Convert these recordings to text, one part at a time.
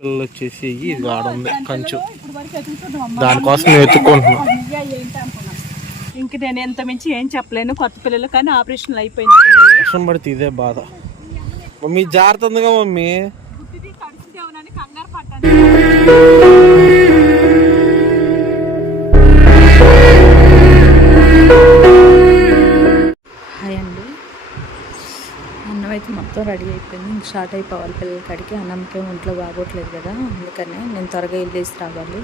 పిల్లలు వచ్చేసి ఇది ఆడ ఉంది కంచు. దానికోసం వెతుక్కుంటున్నాం. ఇంక నేను ఎంత మించి ఏం చెప్పలేను కొత్త పిల్లలు కానీ ఆపరేషన్లు అయిపోయింది వర్షం పడితే ఇదే బాధ. మమ్మీ జాగ్రత్త ఉందిగా మమ్మీ. కంగారు పడ్డాను. మొత్తం రెడీ అయిపోయింది. ఇంక స్టార్ట్ అయిపోవాలి పిల్లల కాడికి అన్నంకే ఒంట్లో బాగోట్లేదు కదా అందుకనే నేను త్వరగా వెళ్ళేసి రావాలి.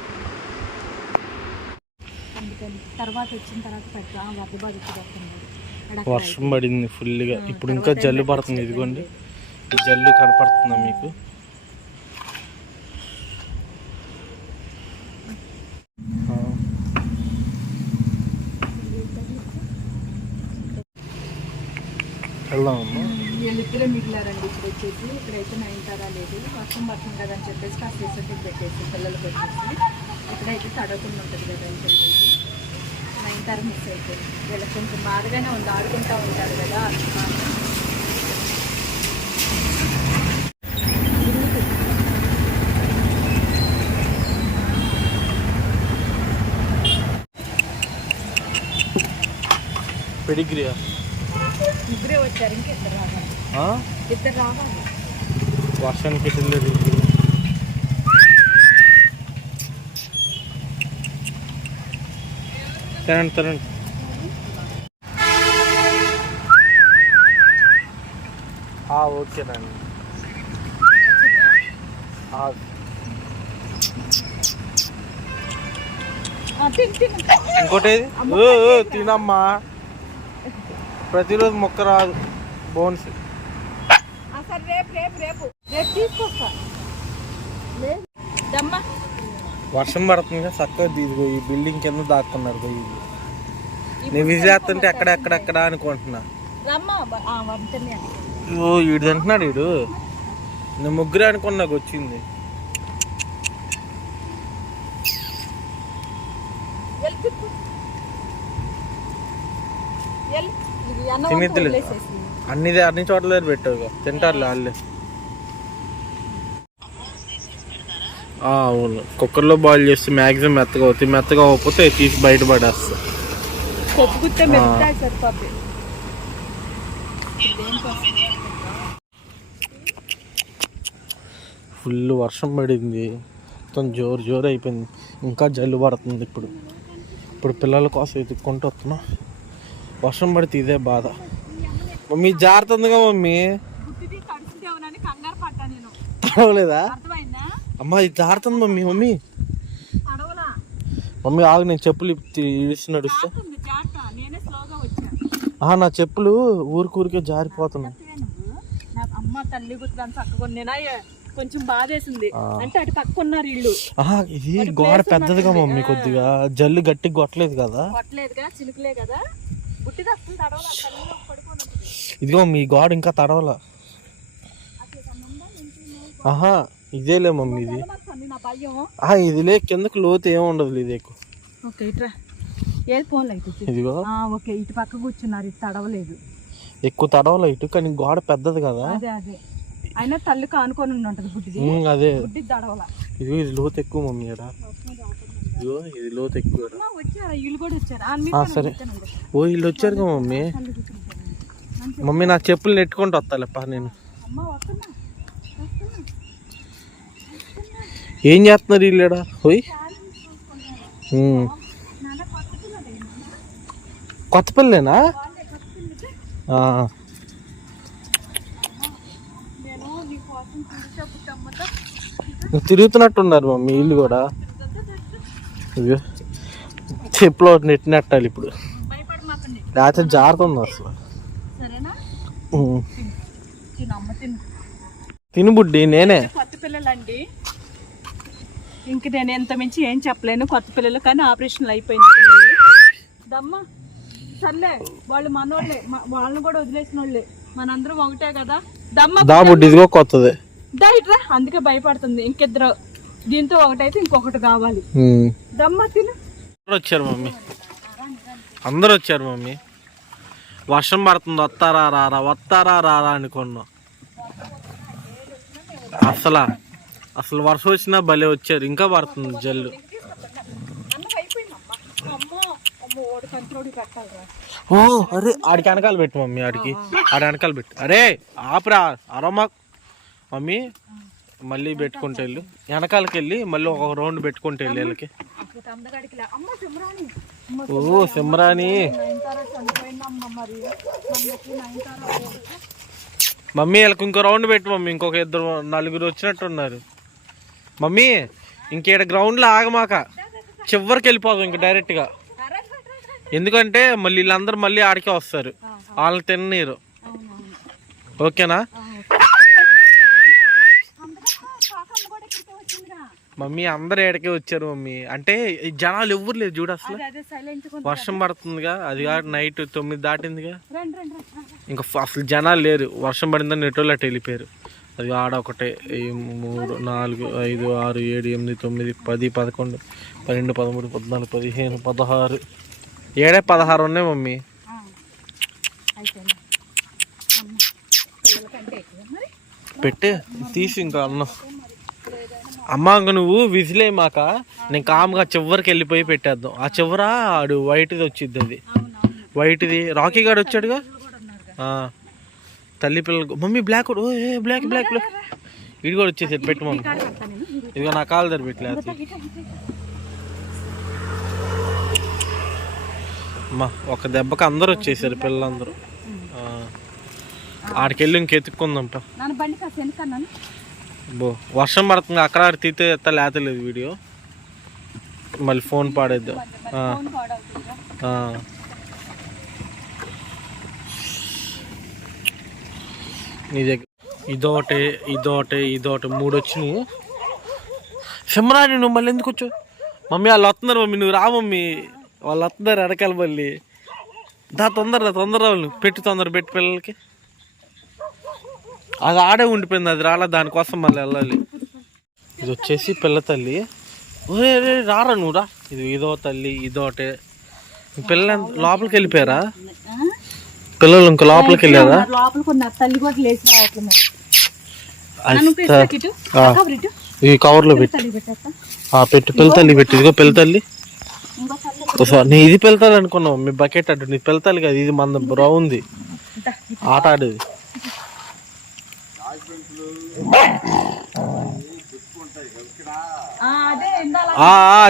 అందుకని తర్వాత వచ్చిన తర్వాత పెద్ద బాధ వర్షం పడింది ఫుల్గా ఇప్పుడు ఇంకా జల్లు పడుతుంది ఇదిగోండి. జల్లు కనపడుతుందా మీకు. వెళ్దామమ్మా. వీళ్ళిద్దరే మిగిలారండి. ఇప్పుడు వచ్చేసి ఇక్కడైతే నైన్తారా లేదు. వర్షం పడుతుంది కదా అని చెప్పేసి కాస్త ఇసొట్టి పెట్టేసి పిల్లలకి వచ్చేసి ఇక్కడైతే తడవకుండా ఉంటుంది కదా అని చెప్పేసి నైన్తార మిస్ అయిపోయింది. వీళ్ళకి కొంచెం బాధగానే ఉంది. ఆడుకుంటూ ఉంటారు కదా. పెడిగ్రియా ముగ్గురే వచ్చారు. ఇద్దరు రావాలి ఇద్దరు రావాలి. వర్షానికి వెళ్ళలేదు తినండి తినండి ఓకేనండి ఇంకోటి తినమ్మా. ప్రతిరోజు మొక్క రాదు. బోన్స్. సరే రేపు రేపు రేపు. రేపు తీసుకొస్తా. లేదు. దమ్మా. వర్షం పడుతుంది చక్కగా ఇదిగో ఈ బిల్డింగ్ కింద దాక్కున్నారు పోయి. నేను విజేస్తుంటే ఎక్కడెక్కడెక్కడ అనుకుంటున్నా. ఓ వీడు తింటున్నాడు వీడు నేను ముగ్గురే అనుకున్నా నాకు వచ్చింది తినిద్దులే. అన్ని అన్ని చోట్ల దగ్గర పెట్టావు తింటారులే వాళ్ళే. అవును. కుక్కర్లో బాయిల్ చేస్తే మ్యాక్సిమం మెత్తగా అవుతాయి మెత్తగా అవ్వకపోతే తీసి బయట పడేస్తా. ఫుల్ వర్షం పడింది. మొత్తం జోరు జోరు అయిపోయింది. ఇంకా జల్లు పడుతుంది ఇప్పుడు. ఇప్పుడు పిల్లల కోసం ఎత్తుక్కుంటూ వస్తున్నా. వర్షం పడితే ఇదే బాధ. మమ్మీ జాగ్రత్త ఉందిగా మమ్మీ అర్థమైందా? అమ్మా ఇది జారుతుంది మమ్మీ మమ్మీ. అడవలా? మమ్మీ ఆగు నేను చెప్పులు ఇడిచి నడుస్తా. జాగ్రత్త జాగ్రత్త. ఆహా నా చెప్పులు ఊరికూరికే జారిపోతున్నాయి. ఏ నువ్వు? నాకు అమ్మ తల్లి గుర్తులను చక్కగా నేనా కొంచెం బాధేసింది. ఆ. అంటే అటు పక్క ఉన్నారు ఇల్లు. ఆహా ఇది గోడ పెద్దదిగా మమ్మీ కొద్దిగా. జల్లు గట్టిగా కొట్టలేదు కదా? కొట్టలేదుగా చిలుకలే కదా? ఇదిగో మీ గోడ ఇంకా తడవల. ఆహా ఇదేలే మమ్మీ ఇది. ఇదిలే కిందకు లోతు ఏమి ఉండదు ఇది ఎక్కువ ఓకే ఇట్రా. ఏది ఫోన్ అయితే ఇదిగో. ఓకే ఇటు పక్క కూర్చున్నారు ఇటు తడవలేదు. ఎక్కువ తడవల ఇటు కానీ గోడ పెద్దది కదా. అదే అదే. అయినా తల్లి కానుకొని ఉంటది అదే. తడవల. ఇదిగో ఇది లోతు ఎక్కువ మమ్మీ ఇక్కడ ఇదిగో ఇది లోతు ఎక్కువ వచ్చారా? వచ్చారా? సరే. ఓ వీళ్ళు వచ్చారుగా మమ్మీ. మమ్మీ నా చెప్పులు నెట్టుకుంటూ వస్తాలేపా నేను. ఏం చేస్తున్నారు వీళ్ళడా? పోయి ఉమ్. నాన్న కొత్త పిల్లలే కొత్త పిల్లేనా వాళ్ళే కొత్త పిల్లలే. ఆ. నేను నీ కోసం చూసా పుట్టమ్మతో నువ్వు తిరుగుతున్నట్టున్నారు మమ్మీ వీళ్ళు కూడా. ఇదిగో చెప్పులో నెట్టినట్టాలి ఇప్పుడు. భయపడమాకండి. లేకపోతే జారుతుంది అసలు. సరేనా? ఉమ్. తిను తిను. అమ్మ తిను తిను బుడ్డి నేనే. కొత్త పిల్లలండి. ఇంక నేను ఎంత మించి ఏం చెప్పలేను కొత్త పిల్లలు కానీ ఆపరేషన్లు అయిపోయింది దమ్మ. సర్లే వాళ్ళు మనోళ్ళే వాళ్ళని కూడా వదిలేసిన వాళ్ళే మనందరం ఒకటే కదా. దమ్మ దా బుడ్డి ఇదిగో కొత్తది. దా ఇట్రా అందుకే భయపడుతుంది. ఇంకిద్దరు. దీంతో ఒకటైతే ఇంకొకటి కావాలి. ఉమ్. దమ్మ తిను. అందరూ వచ్చారు మమ్మీ. అందరూ వచ్చారు మమ్మీ. వర్షం పడుతుంది వస్తారా రారా వస్తారా రారా అనుకున్నాం. అసలా అసలు వర్షం వచ్చినా భలే వచ్చారు ఇంకా పడుతుంది జల్లు. అన్నకు అయిపోయిందమ్మా అమ్మో అమ్మో ఓడి కంట్రోడి పెట్టాలరా ఓ అరే ఆడికి వెనకాల పెట్టు మమ్మీ ఆడికి. ఆడి వెనకాల పెట్టు. అరే ఆపరా అరమా మమ్మీ మళ్ళీ పెట్టుకుంటే వెళ్ళు. వెనకాలకి వెళ్ళి మళ్ళీ ఒక రౌండ్ పెట్టుకుంటే వెళ్ళి వీళ్ళకి ఓ సిమ్రాని. మమ్మీ వీళ్ళకి ఇంకో రౌండ్ పెట్టు మమ్మీ. ఇంకొక ఇద్దరు నలుగురు వచ్చినట్టు ఉన్నారు మమ్మీ ఇంకేడ గ్రౌండ్లో ఆగమాక చివరికి వెళ్ళిపోదాం ఇంక డైరెక్ట్గా. ఎందుకంటే మళ్ళీ వీళ్ళందరూ మళ్ళీ ఆడికే వస్తారు. వాళ్ళని తిన్నీరు. ఓకేనా? మమ్మీ అందరు ఏడకే వచ్చారు మమ్మీ. అంటే ఈ జనాలు ఎవ్వరు లేదు చూడు అసలు. వర్షం పడుతుందిగా. అది కాదు నైట్ తొమ్మిది దాటిందిగా. ఇంకా అసలు జనాలు లేరు. వర్షం పడిందని నెట్టోళ్ళు అటు వెళ్ళిపోయారు. అది ఆడ ఒకటే మూడు నాలుగు ఐదు ఆరు ఏడు ఎనిమిది తొమ్మిది పది పదకొండు పన్నెండు పదమూడు పద్నాలుగు పదిహేను పదహారు. ఏడే పదహారు ఉన్నాయి మమ్మీ? పెట్టి తీసి ఇంకా అన్నం. అమ్మ నువ్వు విజిలేమాక నేను కామ్గా చివరికి వెళ్ళిపోయి పెట్టేద్దాం. ఆ చివర ఆడు వైట్ది వచ్చింది అది. వైట్ది రాకీ గాడు వచ్చాడుగా? తల్లి పిల్లలు మమ్మీ బ్లాక్ ఓ ఏ బ్లాక్ బ్లాక్ బ్లాక్ ఇడి కూడా వచ్చేసి పెట్టు మమ్మీ. ఇదిగో నా కాలు దగ్గర పెట్టలేదు అమ్మా ఒక దెబ్బకి అందరూ వచ్చేసారు పిల్లలందరూ. ఆడికెళ్ళి ఇంకెత్తుక్కుందాంపా నన్ను బండి బో వర్షం పడుతుంది. అక్కడ తీతే ఎత్త లేతలేదు వీడియో. మళ్ళీ ఫోన్ పాడేద్దాం. నీ దగ్గర ఇదోటి ఇదోటి ఇదోటి మూడు వచ్చినాయి సిమ్రాని నువ్వు మళ్ళీ ఎందుకు వచ్చావు? మమ్మీ వాళ్ళు వస్తున్నారు మమ్మీ నువ్వు రా మమ్మీ. వాళ్ళు వస్తున్నారు వెనకాల మళ్ళీ. దా తొందర తొందర వాళ్ళు పెట్టి తొందర పెట్టి పిల్లలకి. అది ఆడే ఉండిపోయింది అది రాలా దానికోసం మళ్ళీ వెళ్ళాలి. ఇది వచ్చేసి పిల్ల తల్లి. ఒరే రే రారా నువ్వు రా. ఇది ఇదో తల్లి ఇదోటే. పిల్ల లోపలికి వెళ్ళిపోయారా? పిల్లలు ఇంకా లోపలికి వెళ్ళారా? ఈ కవర్లో పెట్టి. పెట్టు. పిల్ల తల్లి పెట్టి. ఇదిగో పిల్ల తల్లి. నీ ఇది పిల్లతల్లి అనుకున్నావు మీ బకెట్ అడ్డు నీ పిల్లతల్లి కదా ఇది మన బ్రౌన్ది ఇదా. ఆట ఆడేది.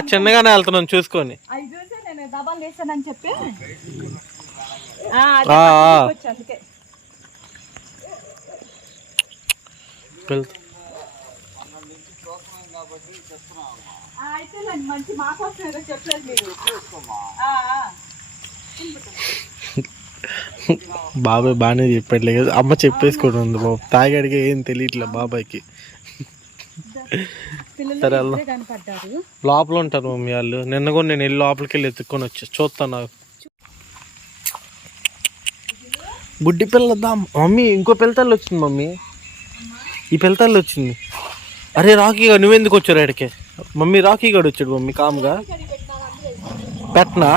చిన్నగానే వెళ్తున్నాను చూసుకొని. చెప్పి. అయితే మంచి మా కోసం ఏదో చెప్పలేదు మీరు. బాబాయ్ బాగానే చెప్పట్లే కదా. అమ్మ చెప్పేసుకోవడం ఉంది బాబు. తాగాడికి ఏం తెలియట్లే బాబాయ్కి. సరే లోపల ఉంటారు మమ్మీ వాళ్ళు. నిన్న కూడా నేను వెళ్ళి లోపలికి వెళ్ళి ఎత్తుక్కొని వచ్చా. చూస్తాను నాకు. బుడ్డి పిల్లదా మమ్మీ ఇంకో పిల్లతల్లి వచ్చింది మమ్మీ. ఈ పిల్లతల్లి వచ్చింది. అరే రాకీ గారు నువ్వెందుకు వచ్చారు ఆడికి మమ్మీ రాకీ గాడు వచ్చాడు మమ్మీ కామ్గా. పెట్టనా?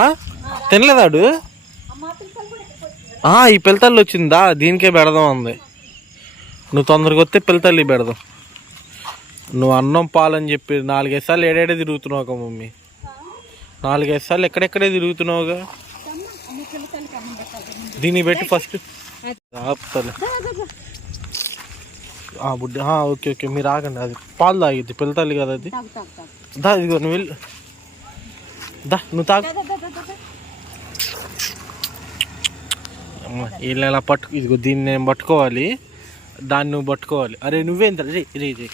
తినలేదాడు? ఈ పిల్లతల్లి వచ్చిందా? దీనికే పెడదాం అంది. నువ్వు తొందరగా వస్తే పిల్లతల్లి పెడదాం నువ్వు అన్నం పాలని చెప్పి నాలుగైదు సార్లు ఏడేడే తిరుగుతున్నావు మమ్మీ. నాలుగైదు సార్లు ఎక్కడెక్కడే తిరుగుతున్నావుగా? దీన్ని పెట్టి ఫస్ట్ ఆపుతాలే. ఆ, బుడ్డి ఓకే ఓకే మీరు ఆగండి. అది పాలు తాగిద్ది పిల్లతల్లి కదా అది. దా ఇదిగో నువ్వు వెళ్ళు దా నువ్వు తాగు దా, దా, దా, దా, దా. అమ్మ, వీళ్ళు ఎలా పట్టుకు ఇదిగో దీన్ని నేను పట్టుకోవాలి. దాన్ని నువ్వు పట్టుకోవాలి. అరే నువ్వేంత? రే రే రే.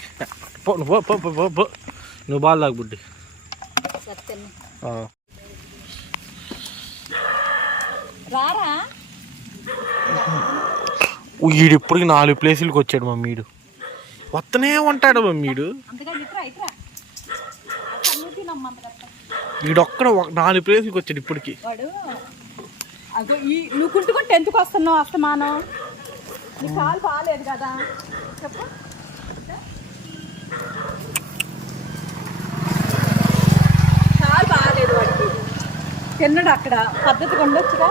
నువ్వు బాగా తాగు బుడ్డి. వీడు ఇప్పటికి నాలుగు ప్లేసులకు వచ్చాడు మమ్మీడు వస్తనే ఉంటాడు మమ్మీడు వీడొక్కడ నాలుగు ప్లేసులకు వచ్చాడు ఇప్పటికి. అగో ఈ నువ్వు కుంటుకుంటే ఎందుకు వస్తున్నావు అస్తమానం. నీ కాలు బాగాలేదు కదా. చెప్పు. కాలు బాగాలేదు వాడికి. తిన్నాడు అక్కడ. పద్ధతిగా ఉండొచ్చుగా?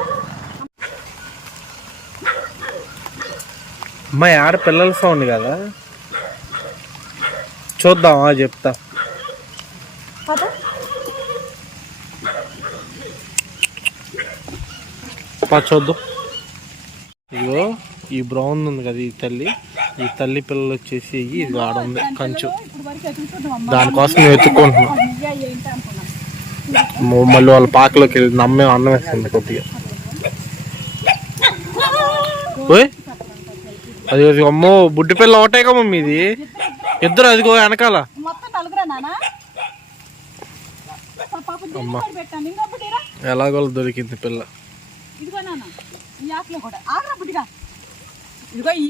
అమ్మాయి ఆడ పిల్లల సౌండ్ కదా? చూద్దామా చెప్తా. పద. పా చూద్దాం ఇదిగో ఈ బ్రౌన్ ఉంది కదా ఈ తల్లి. ఈ తల్లి పిల్లలు వచ్చేసి ఇది ఆడ ఉంది కంచు. దానికోసం మేము అనుకున్నాం మ- మళ్ళీ వాళ్ళ పాకలోకి వెళ్ళి నమ్మే అన్నం వేస్తుంది కొద్దిగా. ఓయ్ అది అమ్మో బుడ్డి పిల్ల ఒకటే కమ్మ మీది. ఇద్దరు అదిగో వెనకాల. మొత్తం నలుగురా నానా పాప దీన్ని పెట్టాను ఇంకా బుడ్డిరా ఎలాగో దొరికింది పిల్ల. ఈ ఆకులో కూడా ఆగ్రా బుడ్డిగా ఇదిగో ఈ